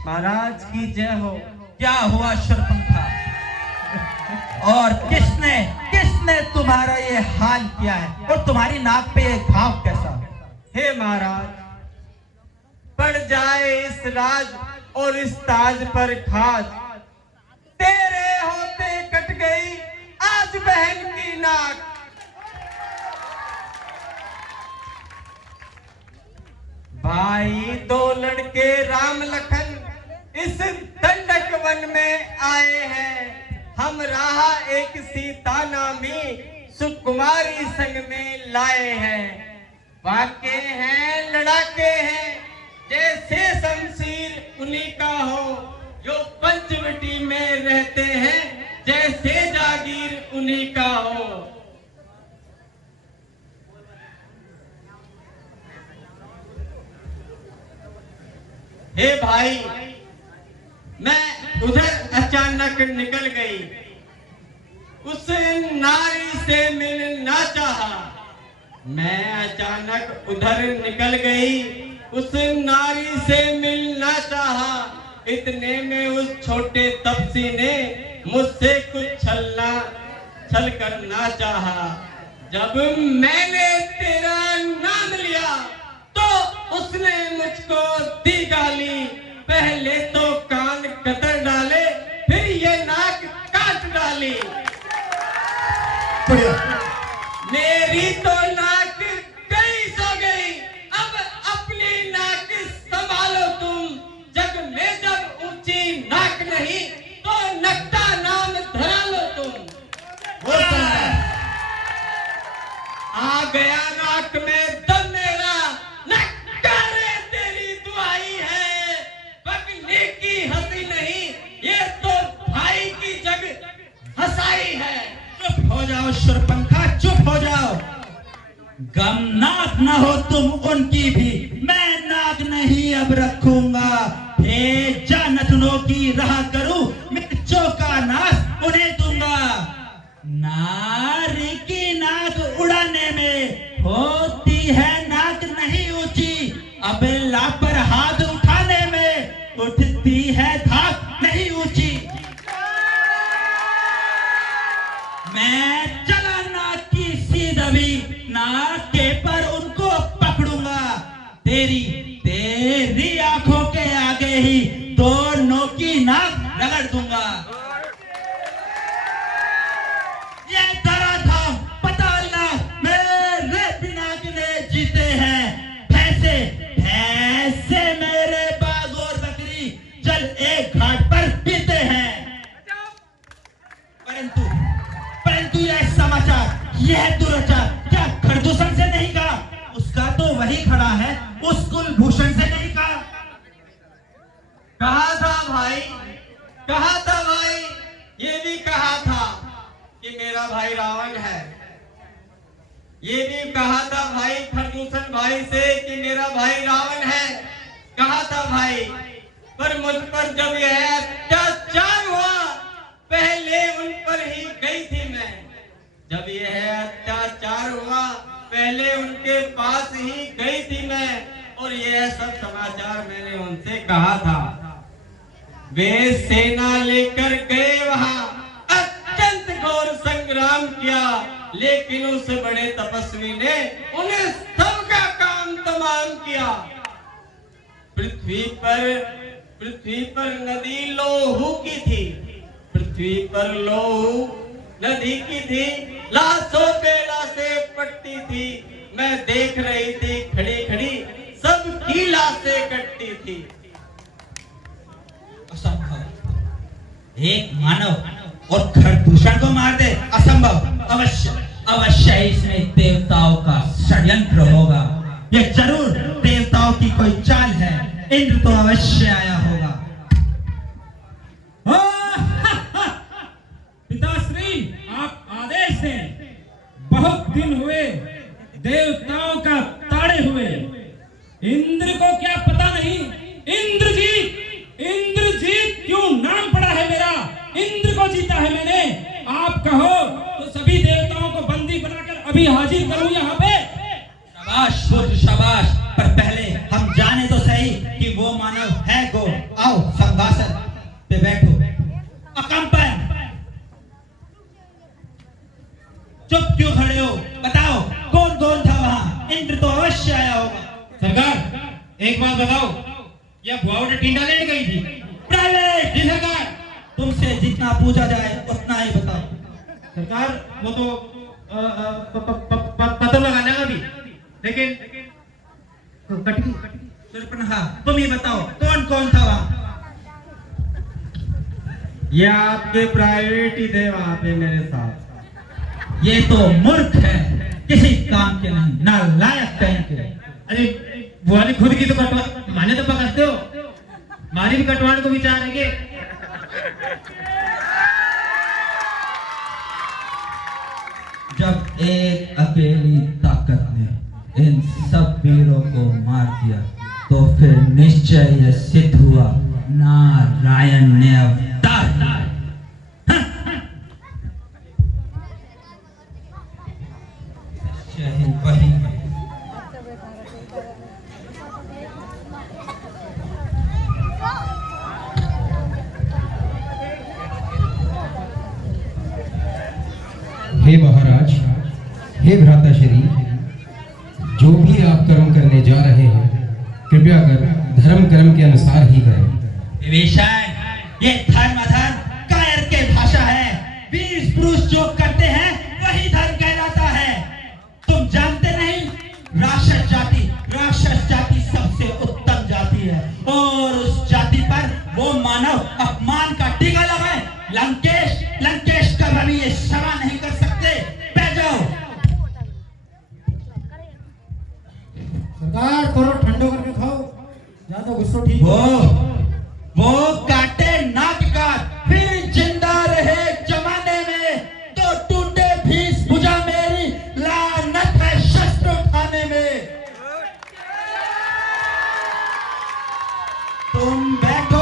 महाराज की जय हो। क्या हुआ शूरपंखा? और किसने तुम्हारा ये हाल किया है? और तुम्हारी नाक पे ये घाव कैसा? हे महाराज, पड़ जाए इस राज और इस ताज पर खाज, तेरे होते कट गई आज बहन की नाक। भाई दो लड़के राम लखन इस दंडक वन में आए हैं, हम राहा एक सीता नामी सुकुमारी संग में लाए हैं। वाके हैं लड़ाके हैं जैसे शमशीर उन्हीं का हो, जो पंचवटी में रहते हैं जैसे जागीर उन्हीं का हो। हे भाई, मैं उधर अचानक निकल गई, उस नारी से मिलना चाहा। मैं अचानक उधर निकल गई, उस नारी से मिलना चाहा। इतने में उस छोटे तपसी ने मुझसे कुछ छल करना चाहा। जब मैंने तेरा नाम लिया तो उसने मुझको दी गाली। पहले तो कान कतर डाले, फिर ये नाक काट डाली। मेरी तो नाक गई सो गई, अब अपनी नाक संभालो तुम। जग में जब ऊंची नाक नहीं तो नकटा नाम धरा लो तुम। आ गया नाक में दम मेरा, नकारे तेरी दुआई है। बगने की हंसी नहीं, ये तो भाई की जग हंसाई है। चुप हो जाओ शूरपंखा, चुप हो जाओ। गमनाक न हो तुम उनकी भी, मैं नाक नहीं अब रखूंगा। हे जानतनों की राह करूं, मिर्चों का नाश उन्हें दूंगा। नारी की नाक उड़ाने में होती है नाक नहीं ऊंची, अब लापर हाथ उठाने में उठती है धाक नहीं ऊंची। मैं चला नाक की सीधवी, नाक के पर उनको पकड़ूंगा। तेरी आंखों के आगे ही दोनों की नाक रगड़ दूंगा। ये धरा था पतालना, मेरे बिना गिने जीते हैं। भैंसे मेरे बाग और बकरी जल एक घाट पर पीते हैं। परंतु यह समाचार, यह दुराचार क्या खरदूषण से नहीं कहा? उसका तो वही खड़ा है, उस कुलभूषण से नहीं कहा। कहा था भाई, कहा था भाई, ये भी कहा था कि मेरा भाई रावण है। ये भी कहा था भाई खरदूषण भाई से कि मेरा भाई रावण है। कहा था भाई, पर मुझ पर जब यह अत्याचार हुआ, पहले उन पर ही गई थी मैं। जब यह अत्याचार हुआ, पहले उनके पास ही गई थी मैं, और यह सब समाचार मैंने उनसे कहा था। वे सेना लेकर गए वहां, अत्यंत घोर संग्राम किया, लेकिन उस बड़े तपस्वी ने उन्हें सबका काम तमाम किया। पृथ्वी पर नदी लोहू की थी, पृथ्वी पर लोहू नदी की थी, लाशों पे लाशें पड़ती थी। मैं देख रही थी खड़ी खड़ी, सबकी लाशें कटती थी। असंभव, एक मानव और खरदूषण को मार दे, असंभव। अवश्य इसमें देवताओं का षड्यंत्र होगा। ये जरूर देवताओं की कोई चाल है। इंद्र तो अवश्य आया होगा। पिताश्री, आप आदेश दें। बहुत दिन हुए देवताओं का ताड़े हुए, इंद्र को क्या पता नहीं? इंद्रजीत क्यों नाम पड़ा है मेरा? इंद्र को जीता है मैंने। आप कहो तो सभी देवताओं को बंदी बनाकर अभी हाजिर करूं यहाँ पे। शाबाश शाबाश, पर पहले हम जाने तो सही कि वो मानव है कौन। बात बताओ, या बुआवट टिंडा लेने गई थी? प्राइवेट जी सरकार। तुमसे जितना पूछा जाए उतना ही बताओ। सरकार वो तो पता लगाना का भी, लेकिन कट गई। शूर्पणखा तुम ही बताओ कौन कौन था वहाँ? ये आपके प्राइवेट ही थे वहां पे मेरे साथ। ये तो मूर्ख है, किसी काम के नहीं, नालायक कहीं के। अरे बुआरी खुद की तो कटवा, माने तो पकड़ते हो, मारी भी कटवाने को विचार है के? जब एक अकेली ताकत ने इन सब वीरों को मार दिया तो फिर निश्चय यह सिद्ध हुआ नारायण ने अवतार लिया। निश्चय वही है। हे महाराज, हे भ्राताश्री, जो भी आप कर्म करने जा रहे हैं कृपया कर धर्म कर्म के अनुसार ही करें। विभीषण, ये धर्म अधर्म कायर के भाषा है। वीर पुरुष जो करते हैं वही धर्म कहलाता है। तुम जानते नहीं, राक्षस जाति सबसे उत्तम जाति है और उस जाति पर वो मानव अपमान का टीका लगाए। लंकेश का रवि ये क्षमा नहीं कर सकते। बैठ जाओ। सरकार थोड़ा ठंडो करके खाओ, ज्यादा गुस्सा ठीक वो काटे नाक का फिर जिंदा रहे जमाने में, तो टूटे भीष भुजा मेरी, लानत है शस्त्र उठाने में। तुम बैठो।